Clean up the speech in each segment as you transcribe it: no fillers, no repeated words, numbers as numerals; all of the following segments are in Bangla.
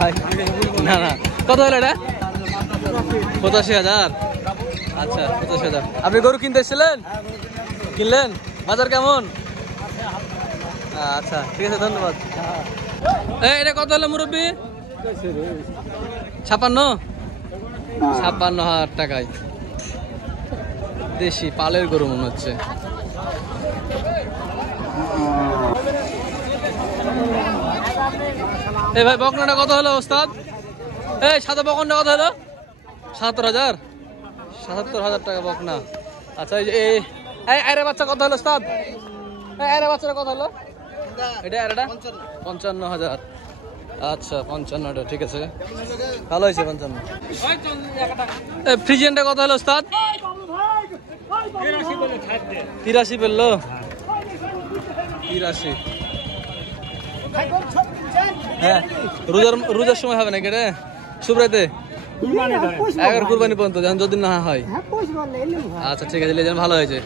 ভাই না না, কত হলো এটা? 85,000। আচ্ছা 85,000। আপনি গরু কিনতে এসেছিলেন? কিনলেন? বাজার কেমন? আচ্ছা ঠিক আছে, ধন্যবাদ। এটা কত হলো মুরব্বী? 56,000 টাকায় দেশি পালের গরু মনে হচ্ছে। এই ভাই বকনাটা কত হলো ওস্তাদ? এই সাদা বকনটা কত হলো? 77,000। 77,000 টাকা বকনা। আচ্ছা এই আরে বাচ্চা কত হলো ওস্তাদ? আরে বাচ্চাটা কত হলো? এটা আরেটা 55,000। আচ্ছা 55টা ঠিক আছে, ভালো হয়েছে 55। ফ্রিজিয়ানটা কত হলো ওস্তাদ? 83 বললো। 83। হ্যাঁ রোজার সময় হবে নাকি রে? সুব্রাইতে 11 কুরবানি পর্যন্ত যখন যদি না হয়। আচ্ছা ঠিক আছে, ভালো হয়েছে।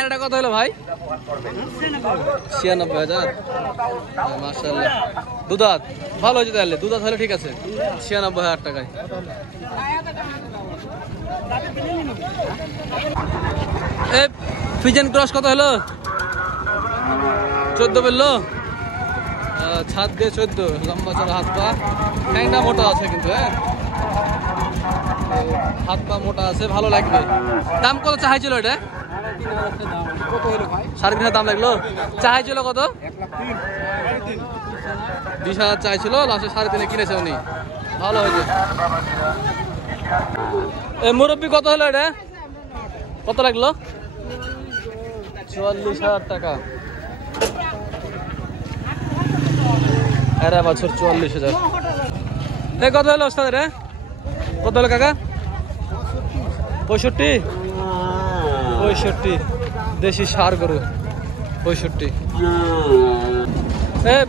এটা কত হলো ভাই? 96,000। মাশাআল্লাহ, দুধাত ভালো হয়েছে তাহলে। দুধাত হলে ঠিক আছে, 96,000 টাকায়। ফ্রিজিয়ান ক্রস কত হলো? 14 বললো। ছাদ দিয়ে 14, লম্বা চড়া হাত পা, ঠ্যাংটা মোটা আছে কিন্তু। হ্যাঁ হাত পা মোটা আছে, ভালো লাগবে। দাম কত চাইছিল এটা? 3,500 দাম লাগলো। চাইছিল কত? 20,000 চাইছিল, লাস্টে 3,500 কিনেছে উনি। ভালো হয়েছে। মুরব্বী কত হলো এটা? কত লাগলো? 44,000 টাকা। এরা বছর 44,000। কত হলো ওস্তাদ রে? কত হলো কাকা? 65 দেশি সার গরু 65।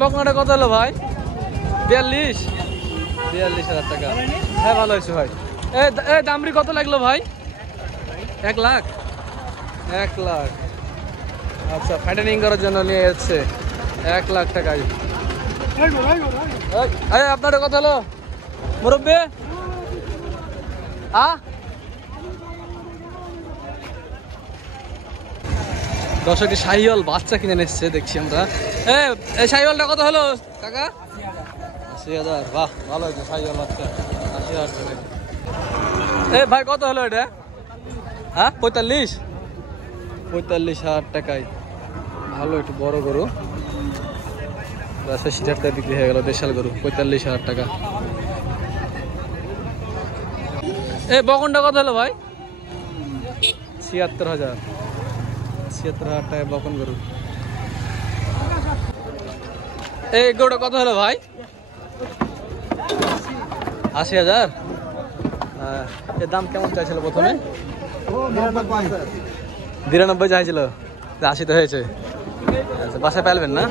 বকনাটা কত হলো ভাই? 42,000 টাকা। হ্যাঁ ভালো হয়েছে ভাই। দামরি কত লাগলো ভাই? 1 লাখ। 1 লাখ। আচ্ছা ফাইটানিং করার জন্য নিয়ে যাচ্ছে 1 লাখ টাকায়। আপনার কত হলো মুরব্বী? দর্শকটি শাহিওয়াল বাচ্চা কিনে নিচ্ছে দেখছি আমরা। এই শাহিওয়ালটা কত হলো কাকা? 80,000। বাহ ভালো হয়েছে, শাহিওয়াল বাচ্চা 80,000 টাকা। ভাই কত হলো এটা? 45,000 টাকায়। ভালো একটু বড় গরু, 80,000 টাকা বিক্রি হয়ে গেল। দেশাল গরু 45,000 টাকা। বকনটা কত হলো ভাই? 76,000। 76,000 টাকা বকন গরু। এই গরুটা কত হলো ভাই? 80,000। এর দাম কেমন চাইছিল প্রথমে? 93 চাইছিল, 80 তো হয়েছে। আচ্ছা বাসায় পাইবেন না?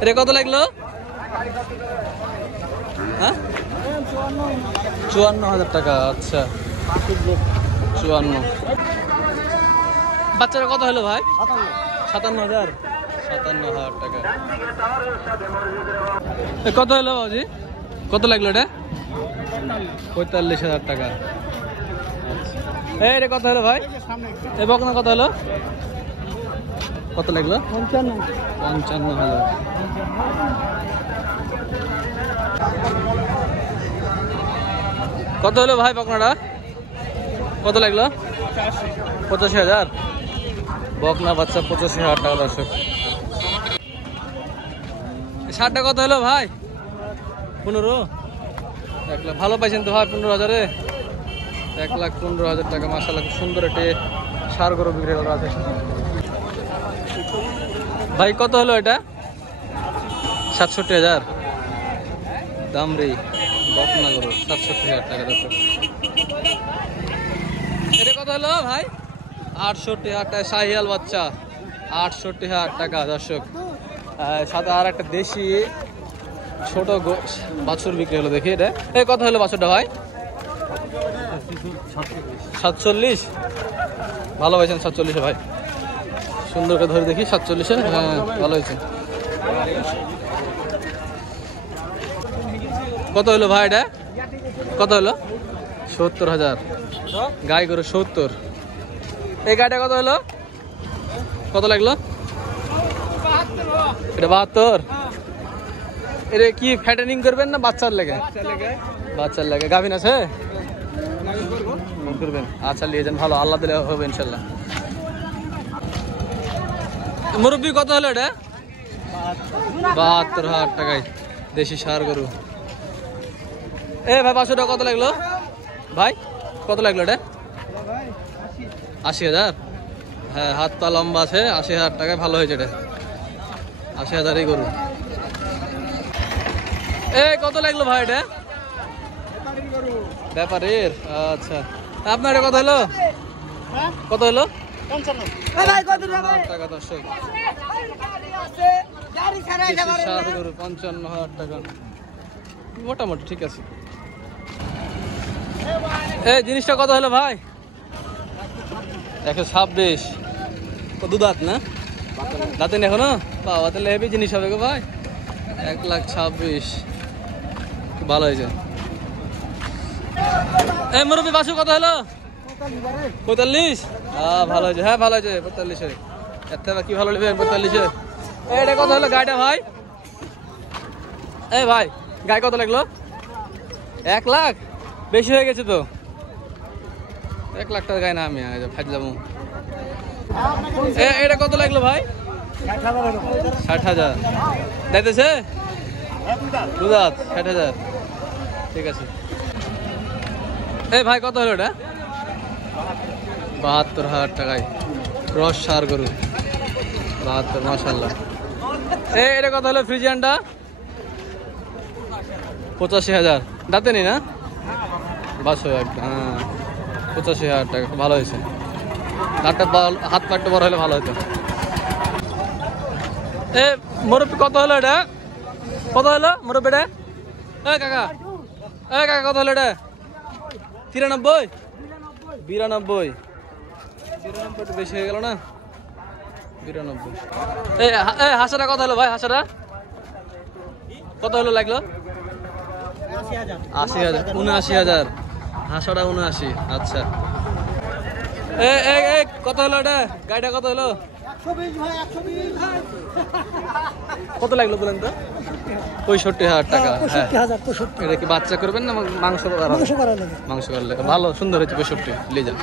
এটা কত লাগলো? 54,000 টাকা। আচ্ছা 54। বাচ্চারা কত হলো ভাই? 57,000। 57,000 টাকা। কত হলো বাবুজি? কত লাগলো এটা? 45,000 টাকা। এটা কত হলো ভাই? এই বকনা কত হলো? কত লাগলো? 55,000। কত হলো ভাই বকনাটা? কত লাগলো? 85,000। বকনা বাচ্চা 85,000 টাকা। দর্শক ষাটটা কত হলো ভাই? 15। 1 লাখ। ভালো পাইছেন তো ভাই 15,000-এ? 1,15,000 টাকা। মাশাআল্লাহ খুব সুন্দর একটি সার গরু বিক্রি করা আছে ভাই। কত হলো এটা? 67,000। দামরি বকনা গরু 67,000 টাকা। দর্শক এটা কত হলো ভাই? 68,000 টাকা। শাহিয়াল বাচ্চা 68,000 টাকা। দর্শক সাথে আর একটা দেশি ছোট বাছুর বিক্রি হলো। দেখি এটা কত হলো বাছুরটা ভাই? 47 ভালো হয়েছেন 47-এ ভাই, সুন্দর করে ধরে দেখি 47-এ। হ্যাঁ ভালো হয়েছে। কত হলো ভাই এটা, কত হলো? 70,000 গাই গরু 70। এই গাড়িটা কত হলো, কত লাগলো? এটা 72। এটা কি ফ্যাটেনিং করবেন না বাচ্চার লেগে? বাচ্চার লেগে। গাভিন আছে করবেন? আচ্ছা নিয়ে যান, ভালো, আল্লাহ দিলে হবে ইনশাল্লাহ। মুরব্বি কত হলো এটা? 72,000 টাকায় দেশি সার গরু। এ ভাই 500 টাকা কত লাগলো ভাই, কত লাগলো এটা? 80,000। হ্যাঁ হাত পা লম্বা আছে, 80,000 টাকায় ভালো হয়েছে এটা, 80,000-এই গরু। এ কত লাগলো ভাই এটা? ব্যাপারের। আচ্ছা আপনার এটা কত হলো, কত হলো? 55,000 টাকা। দর্শক 55,000 টাকা মোটামুটি ঠিক আছে। এই জিনিসটা কত হলো ভাই? 126। দুধাত না, দাঁতে নেই এখনো? বাবা তাহলে হেভি জিনিস হবে গো ভাই। 1,26,000 ভালো হয়েছে। এই মুরব্বি বাছুর কত হলো? 45। ভালো হয়েছে, হ্যাঁ ভালো হয়েছে 45-এ। এর থেকে কি ভালো নেবেন 45-এ। এটা কত হলো গাড়িটা ভাই? এই ভাই গাড়ি কত লাগলো? 1 লাখ, বেশি হয়ে গেছে তো। 1 লাখ টাকা গায়ে না আমি ফাজলামু। এটা কত লাগলো ভাই? 60,000 দিতেছে দুধাত, 60,000 ঠিক আছে। এই ভাই কত হলো এটা? 72,000 টাকায় ক্রস সার গরু 72, মাশাআল্লাহ। এটা কত হলো ফ্রিজিয়ানটা? 85,000 দাঁতে নি না, বাসো একটা। হ্যাঁ 85,000 টাকা ভালো হয়েছে। দাঁতটা হাত পা একটু বড় হলে ভালো হতো। এ মুরব্বি কত হলো এটা, কত হলো মুরব্বি এটা? এ কাকা, এ কাকা কত হলো এটা? 93, 92 একটু বেশি হয়ে গেল না? 92। এই হাঁসাটা কত হলো ভাই? হাঁসাটা কত হলো লাগলো? 80,000, 79,000 হাঁসাটা 79। আচ্ছা কত হলো এটা গাড়িটা, কত হলো? 120 কত লাগলো বলেন তো? 65,000 টাকা। হ্যাঁ এটা কি বাচ্চা করবেন না মাংস? মাংস করার লাগে ভালো, সুন্দর হয়েছে 65, নিয়ে যান।